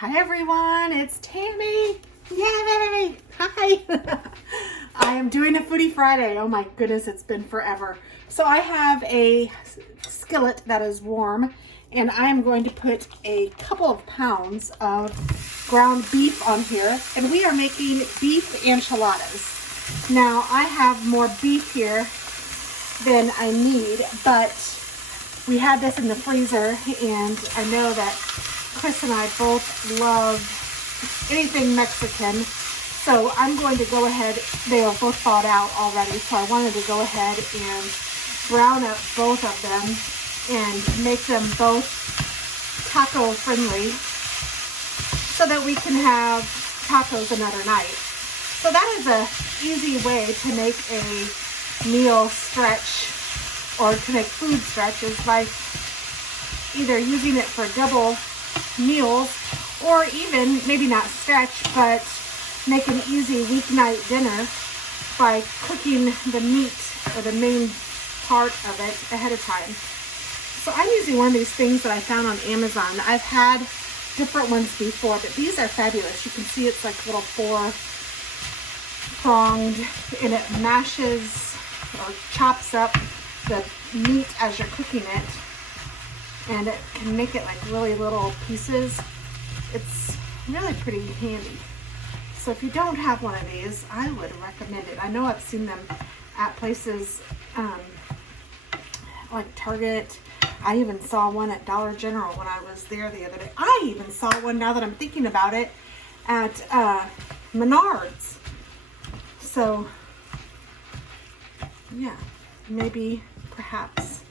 Hi everyone, it's Tammy. Yay! Hi. I am doing a Foodie Friday. Oh my goodness, it's been forever. So I have a skillet that is warm and I am going to put a couple of pounds of ground beef on here, and we are making beef enchiladas. Now I have more beef here than I need, but we had this in the freezer and I know that Chris and I both love anything Mexican, so I'm going to go ahead. They are both thawed out already, so I wanted to go ahead and brown up both of them and make them both taco friendly so that we can have tacos another night. So that is a easy way to make a meal stretch, or to make food stretch, is by either using it for double meals, or even maybe not stretch, but make an easy weeknight dinner by cooking the meat or the main part of it ahead of time. So I'm using one of these things that I found on Amazon. I've had different ones before, but these are fabulous. You can see it's like little four-pronged, and it mashes or chops up the meat as you're cooking it, and it can make it like really little pieces. It's really pretty handy. So if you don't have one of these, I would recommend it. I know I've seen them at places like Target. I even saw one at Dollar General when I was there the other day. I even saw one, now that I'm thinking about it, at Menards. So yeah, maybe perhaps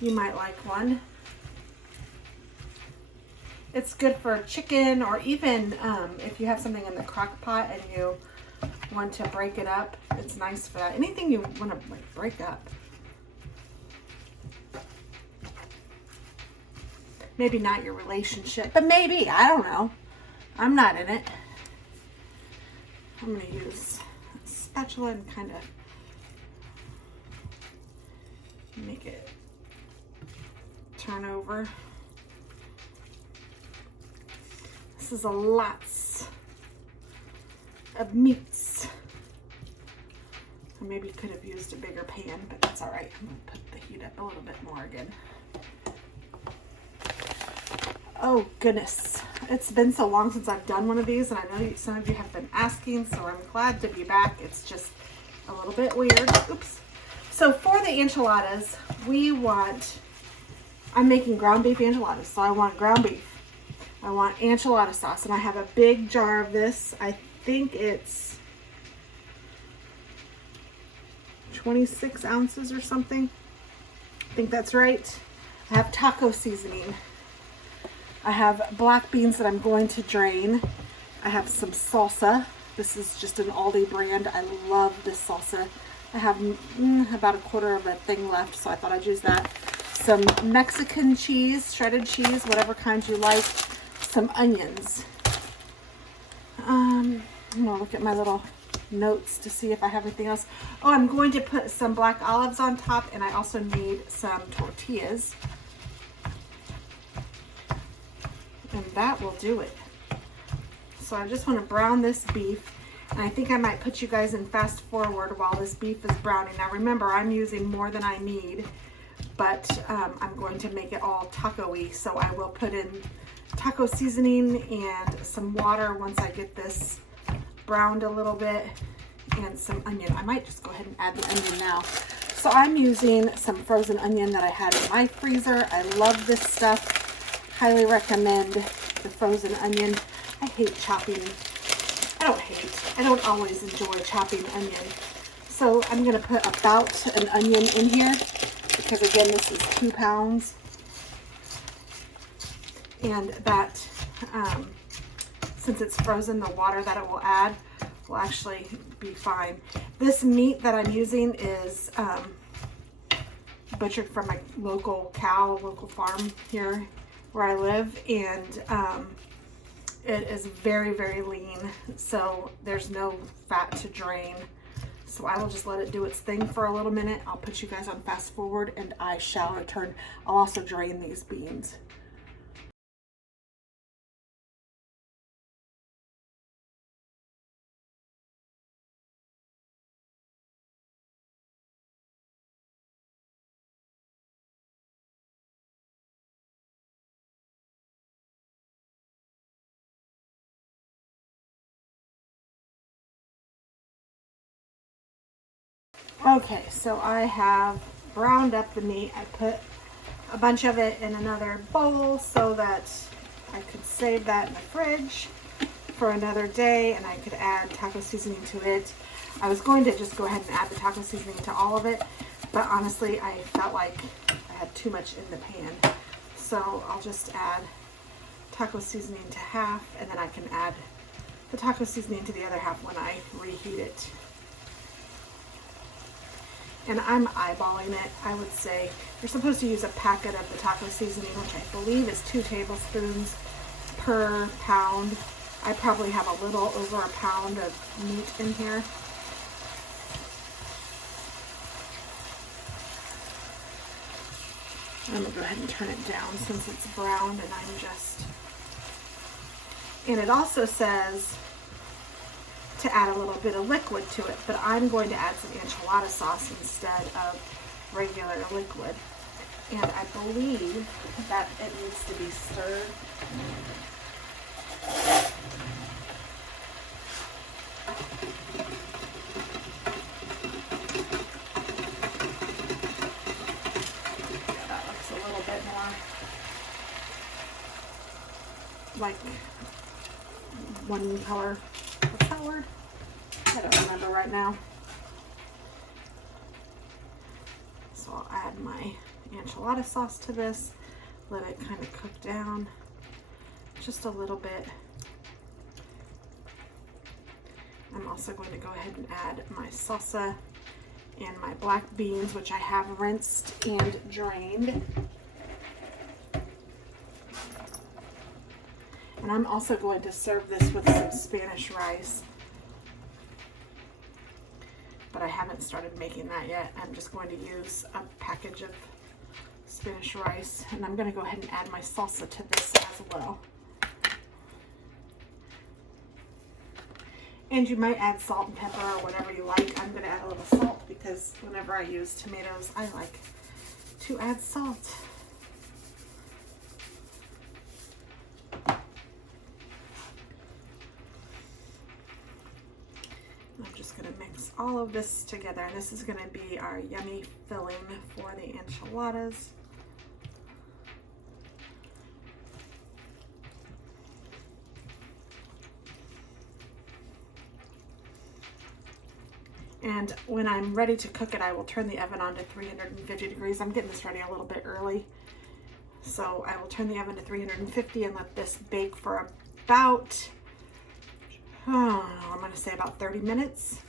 you might like one. It's good for chicken, or even if you have something in the crock pot and you want to break it up, it's nice for that. Anything you want to like break up. Maybe not your relationship, but maybe, I don't know. I'm not in it. I'm going to use a spatula and kind of make it turn over. This is a lots of meats. I maybe could have used a bigger pan, but that's all right. I'm going to put the heat up a little bit more again. Oh goodness, it's been so long since I've done one of these, and I know some of you have been asking, so I'm glad to be back. It's just a little bit weird. Oops. So for the enchiladas, I'm making ground beef enchiladas, so I want ground beef. I want enchilada sauce, and I have a big jar of this. I think it's 26 ounces or something. I think that's right. I have taco seasoning. I have black beans that I'm going to drain. I have some salsa. This is just an Aldi brand. I love this salsa. I have about a quarter of a thing left, so I thought I'd use that. Some Mexican cheese, shredded cheese, whatever kind you like. Some onions. I'm gonna look at my little notes to see if I have anything else. Oh, I'm going to put some black olives on top, and I also need some tortillas. And that will do it. So I just want to brown this beef, and I think I might put you guys in fast forward while this beef is browning. Now remember, I'm using more than I need, but I'm going to make it all taco-y, so I will put in taco seasoning and some water once I get this browned a little bit, and some onion. I might just go ahead and add the onion now. So I'm using some frozen onion that I had in my freezer. I love this stuff. Highly recommend the frozen onion. I hate chopping. I don't always enjoy chopping onion. So I'm going to put about an onion in here, because again, this is 2 pounds. And that, since it's frozen, the water that it will add will actually be fine. This meat that I'm using is butchered from my local farm here where I live, and it is very, very lean, so there's no fat to drain. So I will just let it do its thing for a little minute. I'll put you guys on fast forward, and I shall return. I'll also drain these beans. Okay, so I have browned up the meat. I put a bunch of it in another bowl so that I could save that in the fridge for another day, and I could add taco seasoning to it. I was going to just go ahead and add the taco seasoning to all of it, but honestly I felt like I had too much in the pan. So I'll just add taco seasoning to half, and then I can add the taco seasoning to the other half when I reheat it. And I'm eyeballing it. I would say you're supposed to use a packet of the taco seasoning, which I believe is 2 tablespoons per pound. I probably have a little over a pound of meat in here. I'm gonna go ahead and turn it down since it's browned, and it also says to add a little bit of liquid to it, but I'm going to add some enchilada sauce instead of regular liquid. And I believe that it needs to be stirred. That looks a little bit more like one color. What's that word? I don't remember right now. So I'll add my enchilada sauce to this, let it kind of cook down just a little bit. I'm also going to go ahead and add my salsa and my black beans, which I have rinsed and drained. And I'm also going to serve this with some Spanish rice. But I haven't started making that yet. I'm just going to use a package of Spanish rice, and I'm going to go ahead and add my salsa to this as well. And you might add salt and pepper or whatever you like. I'm going to add a little salt because whenever I use tomatoes, I like to add salt. I'm just going to mix all of this together, and this is going to be our yummy filling for the enchiladas. And when I'm ready to cook it, I will turn the oven on to 350 degrees. I'm getting this ready a little bit early. So I will turn the oven to 350 and let this bake for about, I'm going to say about 30 minutes.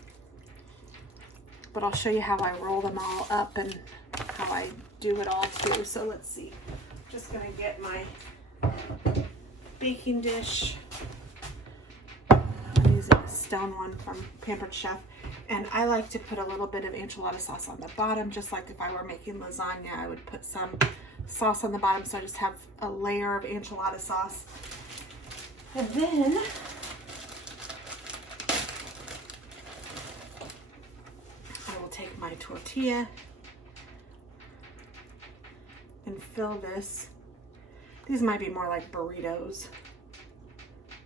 But I'll show you how I roll them all up and how I do it all too. So let's see. Just going to get my baking dish. I'm using a stone one from Pampered Chef. And I like to put a little bit of enchilada sauce on the bottom, just like if I were making lasagna, I would put some sauce on the bottom, so I just have a layer of enchilada sauce. And then I will take my tortilla and fill this. These might be more like burritos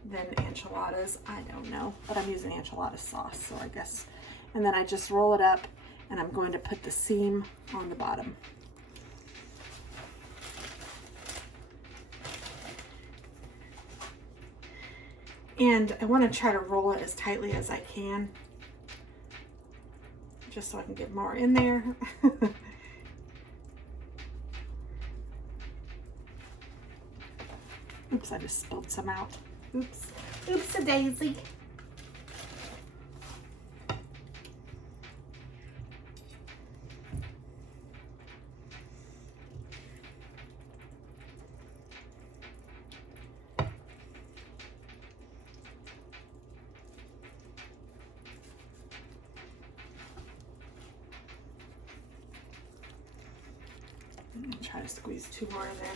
than enchiladas. I don't know, but I'm using enchilada sauce, so I guess. And then I just roll it up, and I'm going to put the seam on the bottom. And I want to try to roll it as tightly as I can, just so I can get more in there. Oops, I just spilled some out. Oops. Oops-a-daisy. I'll try to squeeze 2 more in there.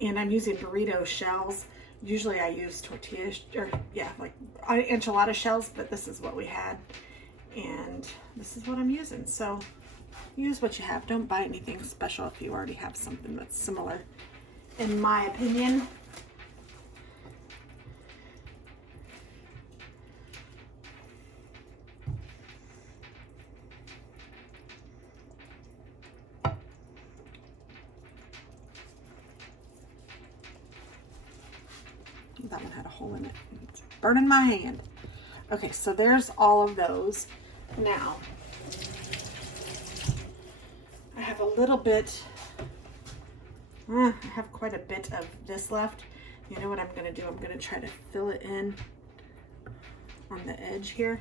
And I'm using burrito shells. Usually I use tortillas, or yeah, like enchilada shells, but this is what we had. And this is what I'm using. So use what you have. Don't buy anything special if you already have something that's similar, in my opinion. That one had a hole in it. It's burning my hand. Okay, so there's all of those. Now, I have a little bit, I have quite a bit of this left. You know what I'm going to do? I'm going to try to fill it in on the edge here.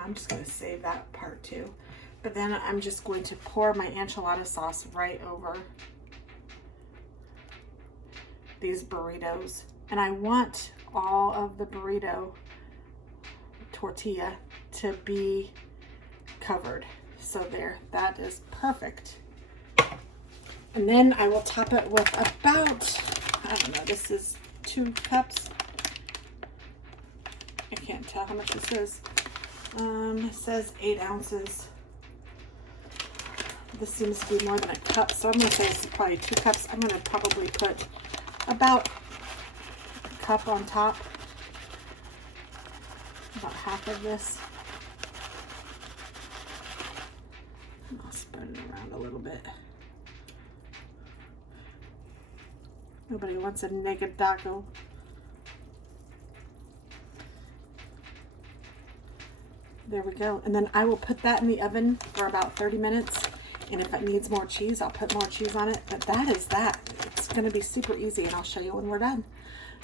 I'm just going to save that part too. But then I'm just going to pour my enchilada sauce right over these burritos. And I want all of the burrito tortilla to be covered. So there, that is perfect. And then I will top it with about, I don't know, this is 2 cups. I can't tell how much this is. It says 8 ounces. This seems to be more than a cup, so I'm going to say it's probably 2 cups. I'm going to probably put about a cup on top. About half of this. And I'll spread it around a little bit. Nobody wants a naked taco. There we go. And then I will put that in the oven for about 30 minutes. And if it needs more cheese, I'll put more cheese on it. But that is that. It's going to be super easy, and I'll show you when we're done.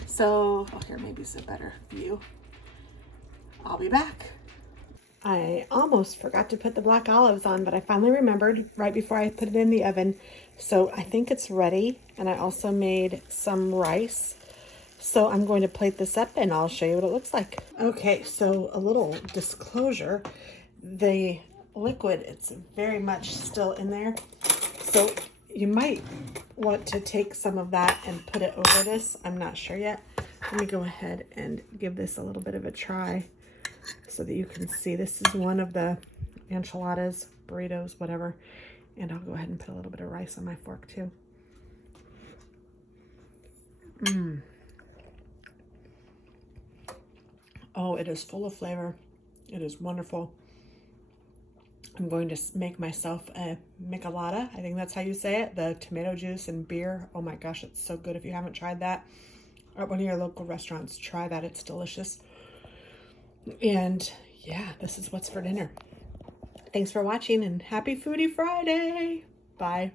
So, oh, here, maybe it's a better view. I'll be back. I almost forgot to put the black olives on, but I finally remembered right before I put it in the oven. So I think it's ready. And I also made some rice. So I'm going to plate this up and I'll show you what it looks like. Okay, so a little disclosure. The liquid, it's very much still in there. So you might want to take some of that and put it over this. I'm not sure yet. Let me go ahead and give this a little bit of a try so that you can see. This is one of the enchiladas, burritos, whatever. And I'll go ahead and put a little bit of rice on my fork too. Oh, it is full of flavor. It is wonderful. I'm going to make myself a Enchilada. I think that's how you say it. The tomato juice and beer. Oh my gosh, it's so good. If you haven't tried that at one of your local restaurants, try that. It's delicious. And yeah, this is what's for dinner. Thanks for watching and happy Foodie Friday. Bye.